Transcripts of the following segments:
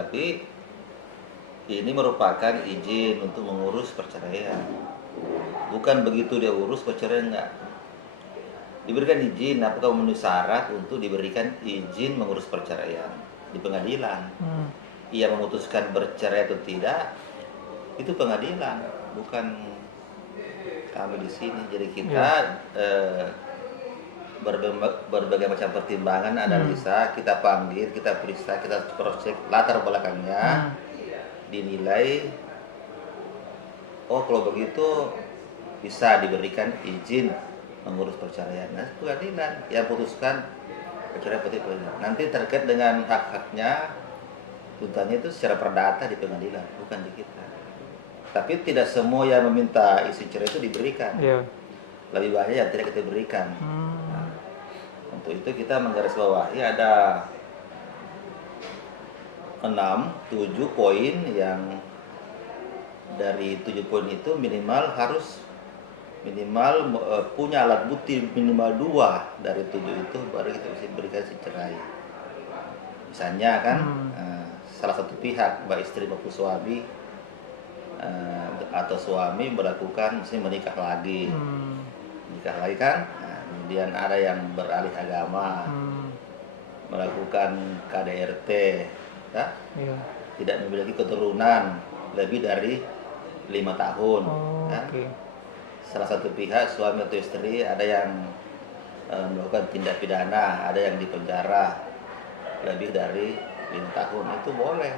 tapi ini merupakan izin untuk mengurus perceraian. Bukan begitu dia urus perceraian, enggak. Diberikan izin, apakah memenuhi syarat untuk diberikan izin mengurus perceraian di pengadilan. Ia memutuskan bercerai atau tidak, itu pengadilan, bukan kami di sini. Jadi kita berbagai macam pertimbangan, analisa, kita panggil, kita periksa, kita cross-check latar belakangnya, dinilai, oh kalau begitu bisa diberikan izin mengurus perceraian. Nah, pengadilan yang putuskan perceraian putih pengadilan. Nanti terkait dengan hak-haknya, tuntutannya itu secara perdata di pengadilan, bukan di kita. Tapi tidak semua yang meminta izin cerai itu diberikan. Lebih banyak yang tidak kita berikan. Nah, untuk itu kita menggarisbawahi ada 6, 7 poin yang dari 7 poin itu minimal punya alat bukti minimal 2 dari 7 itu baru kita bisa berikan izin cerai. Misalnya kan salah satu pihak, baik istri maupun suami atau suami melakukan menikah lagi kan, kemudian ada yang beralih agama, melakukan KDRT, ya? Tidak memiliki keturunan lebih dari 5 tahun, kan? Salah satu pihak suami atau istri ada yang melakukan tindak pidana, ada yang dipenjara lebih dari 5 tahun, itu boleh.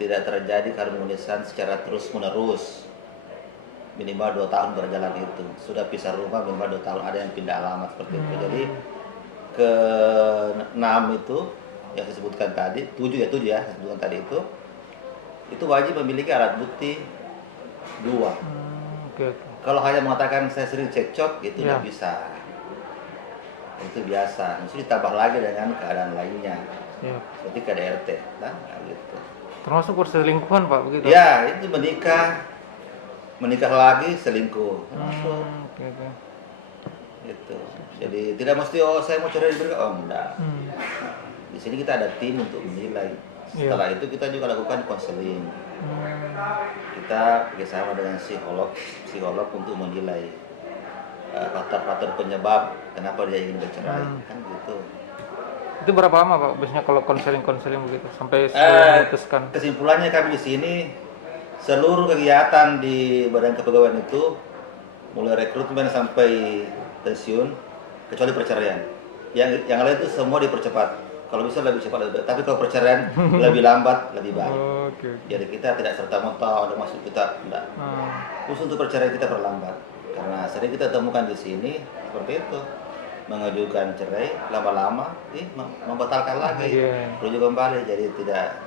Tidak terjadi harmonisan secara terus menerus, minimal 2 tahun berjalan itu. Sudah pisah rumah minimal 2 tahun, ada yang pindah alamat seperti itu. Jadi ke-6 itu yang saya sebutkan tadi, 7 ya saya sebutkan tadi itu wajib memiliki alat bukti 2. Kalau hanya mengatakan saya sering cekcok itu tidak bisa. Itu biasa, mesti ditambah lagi dengan keadaan lainnya. Seperti KDRT, nah, gitu. Termasuk perselingkuhan Pak begitu? Ya, itu menikah lagi selingkuh. Termasuk. Gitu. Jadi tidak mesti saya mau cerai enggak. Di sini kita ada tim untuk menilai. Setelah itu kita juga lakukan konseling. Kita bekerjasama dengan psikolog untuk menilai faktor-faktor penyebab kenapa dia ingin bercerai, kan gitu. Itu berapa lama Pak biasanya kalau konseling begitu sampai memutuskan? Kesimpulannya kami di sini seluruh kegiatan di Badan Kepegawaian itu mulai rekrutmen sampai pensiun kecuali perceraian. Yang lain itu semua dipercepat. Kalau bisa lebih cepat lebih baik. Tapi kalau perceraian lebih lambat lebih baik. Jadi kita tidak serta-merta ada masuk kita enggak. Khusus untuk perceraian kita perlambat. Karena sering kita temukan di sini seperti itu. Mengajukan cerai lama-lama membatalkan lagi, rujuk kembali. Jadi tidak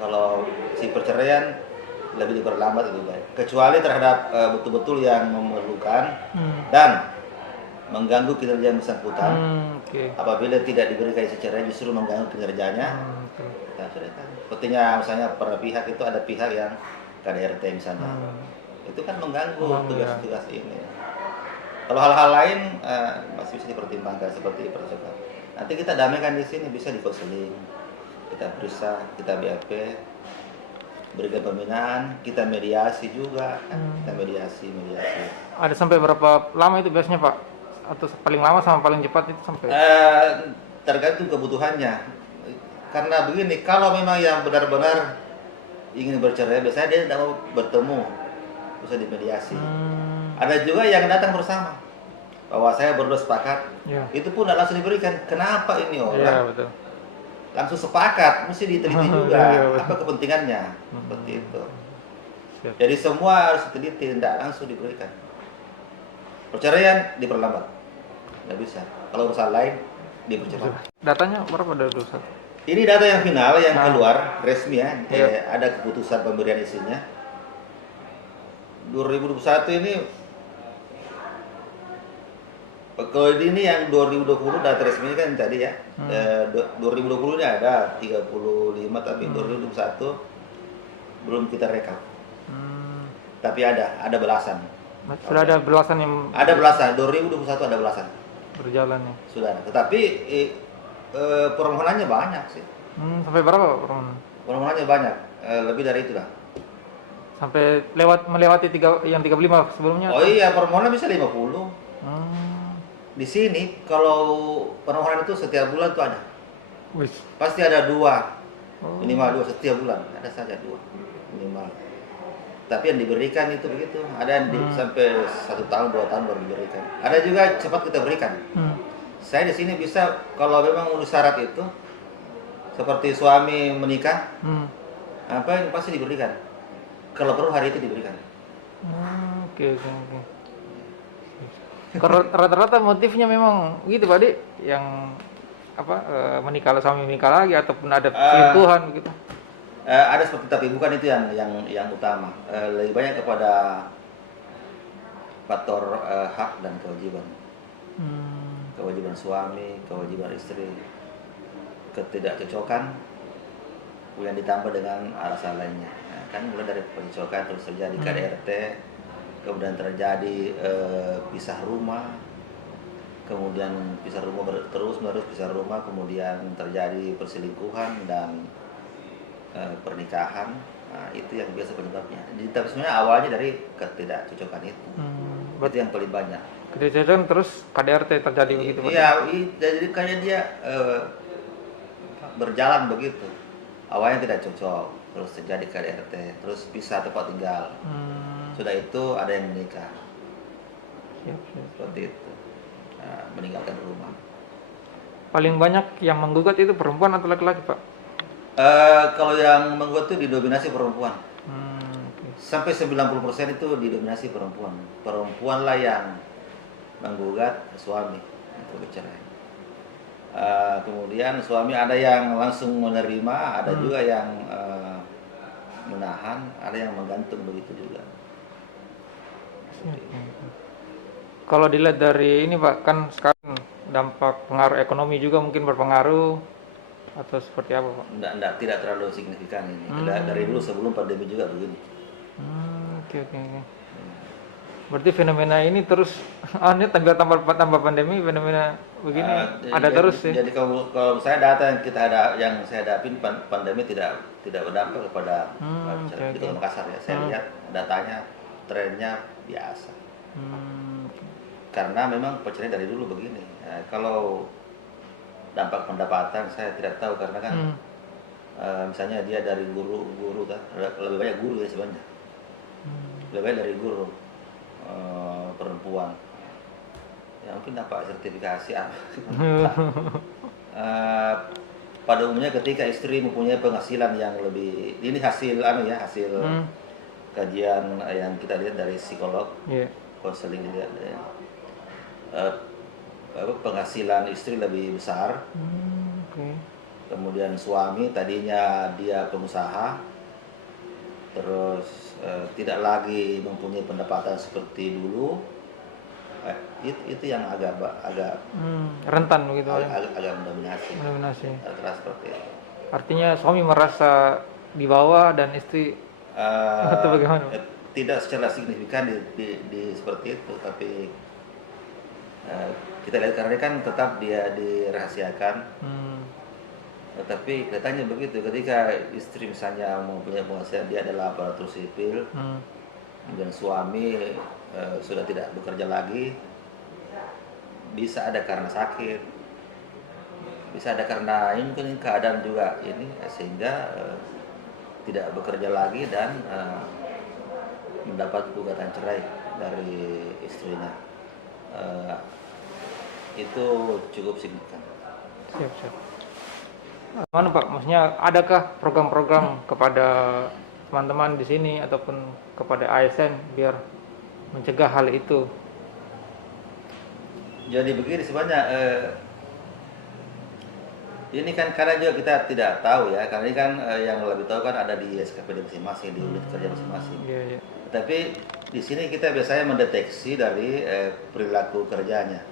kalau si perceraian lebih diperlambat lebih baik. Kecuali terhadap betul-betul yang memerlukan dan mengganggu kinerja yang bersangkutan. Apabila tidak diberikan izin cerai justru mengganggu kinerjanya. Kita ceritakan. Sepertinya misalnya pada pihak itu ada pihak yang KDRT misalnya. Itu kan mengganggu tugas-tugas ini. Kalau hal-hal lain masih bisa dipertimbangkan seperti percakapan. Nanti kita damaikan di sini, bisa dikonseling, kita periksa, kita BAP, berikan pembinaan, kita mediasi juga, kan? Kita mediasi. Ada sampai berapa lama itu biasanya Pak? Atau paling lama sama paling cepat itu sampai? Tergantung kebutuhannya. Karena begini, kalau memang yang benar-benar ingin bercerai, biasanya dia tidak mau bertemu, bisa dimediasi. Ada juga yang datang bersama, bahwa saya berdua sepakat, itu pun tidak langsung diberikan. Kenapa ini orang langsung sepakat, mesti diteliti juga apa kepentingannya, seperti itu. Jadi semua harus diteliti, tidak langsung diberikan. Perceraian diperlambat, tidak bisa. Kalau urusan lain dipercepat. Datanya berapa dari dosa? Ini data yang final yang keluar resmi ya. Ada keputusan pemberian izinnya. 2021 ini, kalau ini yang 2020 data resmi kan tadi ya. 2020 ini ada 35 tapi 2021 belum kita rekap. Tapi ada belasan. Sudah ada belasan yang ada belasan, 2021 ada belasan berjalan ya. Sudah ada. Tetapi permohonannya banyak sih. Sampai berapa Pak permohonan? Permohonannya banyak, lebih dari itu lah. Sampai melewati yang 35 sebelumnya Oh atau? iya, permohonan bisa 50. Hmm. Di sini kalau permohonan itu setiap bulan tuh ada. Wis. Pasti ada dua, Oh. minimal dua setiap bulan. Ada saja dua minimal. Tapi yang diberikan itu begitu. Ada yang sampai 1 tahun 2 tahun baru diberikan. Ada juga cepat kita berikan. Saya di sini bisa kalau memang memenuhi syarat itu, seperti suami menikah, apa yang pasti diberikan. Kalau perlu hari itu diberikan. Oke. Kalau rata-rata motifnya memang gitu Pak Dik, yang apa menikah suami menikah lagi ataupun ada selingkuhan gitu. Ada seperti, tapi bukan itu yang utama. Lebih banyak kepada faktor hak dan kewajiban. Kewajiban suami, kewajiban istri, ketidakcocokan yang ditambah dengan alasan lainnya. Nah, kan mulai dari pencocokan terus terjadi KDRT, kemudian terjadi pisah rumah, kemudian pisah rumah terus menerus pisah rumah, kemudian terjadi perselingkuhan dan pernikahan. Nah, itu yang biasa penyebabnya. Tapi sebenarnya awalnya dari ketidakcocokan itu. Itu yang paling banyak. Ketidakcocokan terus KDRT terjadi begitu Pak? Iya, jadi kayak dia berjalan begitu. Awalnya tidak cocok, terus terjadi KDRT, terus pisah tempat tinggal. Sudah itu ada yang menikah. Seperti itu. Nah, meninggalkan rumah. Paling banyak yang menggugat itu perempuan atau laki-laki Pak? Kalau yang menggugat itu didominasi perempuan. Okay. Sampai 90% itu didominasi perempuan. Perempuanlah yang menggugat suami untuk bercerai. Kemudian suami ada yang langsung menerima, ada juga yang menahan, ada yang menggantung begitu juga. Kalau dilihat dari ini Pak, kan sekarang dampak pengaruh ekonomi juga mungkin berpengaruh atau seperti apa Pak? Tidak terlalu signifikan ini. Dari dulu sebelum pandemi juga begini. Oke. Berarti fenomena ini terus, ini tambah pandemi, fenomena begini ada jadi, terus ya? Jadi kalau saya data yang saya hadapin, pandemi tidak berdampak kepada di Kota Makassar ya. Saya lihat datanya, trennya biasa. Karena memang perceraian dari dulu begini. Kalau dampak pendapatan saya tidak tahu karena kan misalnya dia dari guru kan, lebih banyak guru ya sebenarnya. Lebih banyak dari guru. Perempuan ya mungkin dapat sertifikasi apa. Pada umumnya ketika istri mempunyai penghasilan yang lebih, ini hasil hasil kajian yang kita lihat dari psikolog, konseling lihat ya. Penghasilan istri lebih besar, kemudian suami tadinya dia pengusaha, terus tidak lagi mempunyai pendapatan seperti dulu, itu yang agak rentan begitu agak mendominasi. Seperti itu. Artinya suami merasa di bawah dan istri atau bagaimana? Tidak secara signifikan di seperti itu, tapi kita lihat karena kan tetap dia dirahasiakan. Tapi kelihatannya begitu, ketika istri misalnya mempunyai penghasilan, dia adalah aparatur sipil, dan suami sudah tidak bekerja lagi, bisa ada karena sakit, bisa ada karena ini mungkin keadaan juga ini, sehingga tidak bekerja lagi dan mendapat gugatan cerai dari istrinya. Itu cukup signifikan. Siap. Mana Pak? Maksudnya adakah program-program kepada teman-teman di sini ataupun kepada ASN biar mencegah hal itu? Jadi begini sebenarnya, ini kan karena juga kita tidak tahu ya, karena ini kan yang lebih tahu kan ada di SKPD masing-masing, di unit kerja masing-masing. Iya. Tapi di sini kita biasanya mendeteksi dari perilaku kerjanya.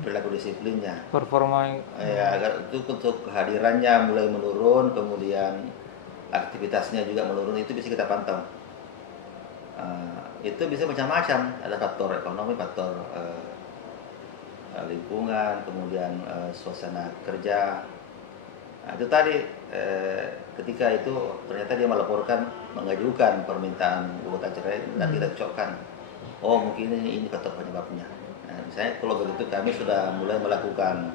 Perilaku disiplinnya, performa ya, itu untuk kehadirannya mulai menurun, kemudian aktivitasnya juga menurun, itu bisa kita pantau. Itu bisa macam-macam, ada faktor ekonomi, faktor lingkungan, kemudian suasana kerja, Nah, itu tadi ketika itu ternyata dia melaporkan mengajukan permintaan gugatan cerai dan kita cocokkan. Oh mungkin ini faktor penyebabnya. Nah, misalnya kalau begitu kami sudah mulai melakukan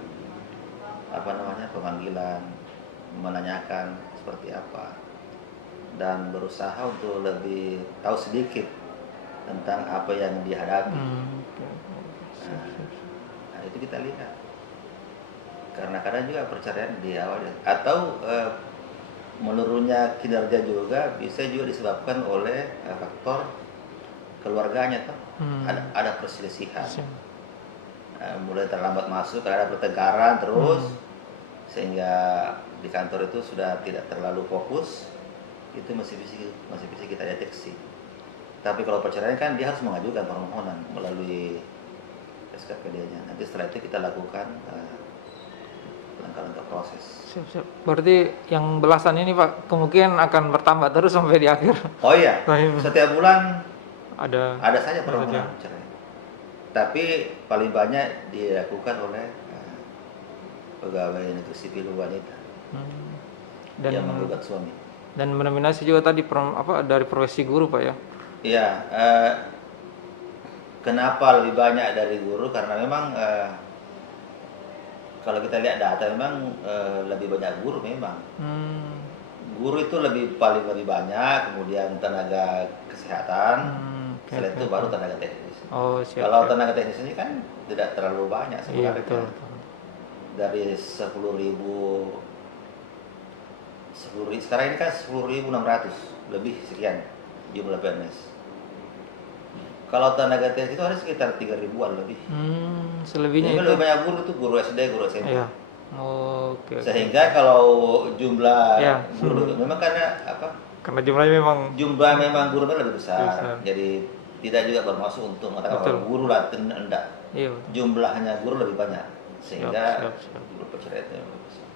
pemanggilan, menanyakan seperti apa dan berusaha untuk lebih tahu sedikit tentang apa yang dihadapi. Nah, itu kita lihat. Karena kadang juga perceraian di awal atau menurunnya kinerja juga bisa juga disebabkan oleh faktor keluarganya toh. Ada perselisihan. Mulai terlambat masuk, ada pertengkaran terus sehingga di kantor itu sudah tidak terlalu fokus, itu masih bisa kita deteksi. Tapi kalau perceraian kan dia harus mengajukan permohonan melalui SKPD-nya. Nanti setelah itu kita lakukan langkah-langkah proses. Siap. Berarti yang belasan ini Pak kemungkinan akan bertambah terus sampai di akhir. Oh iya, setiap bulan ada saja permohonan cerai. Tapi paling banyak dilakukan oleh pegawai negeri sipil wanita yang menggugat suami. Dan mendominasi juga tadi dari profesi guru Pak ya? Iya. Kenapa lebih banyak dari guru? Karena memang kalau kita lihat data memang lebih banyak guru memang. Guru itu paling lebih banyak, kemudian tenaga kesehatan, setelah itu baru tenaga teknis. Kalau tenaga teknis ini kan tidak terlalu banyak sebenarnya. Iya, betul. Dari 10.000 sekarang ini kan 10.600 lebih sekian jumlah PNS. Kalau tenaga teknis itu ada sekitar 3.000-an lebih. Selebihnya itu lebih banyak guru itu guru SD, guru SMP. Iya. Sehingga kalau jumlah guru memang karena jumlahnya memang gurunya lebih besar. Jadi tidak juga bermaksud untuk mengatakan bahwa guru lah enggak. Iya. Jumlahnya guru lebih banyak sehingga jumlah perceraian lebih besar.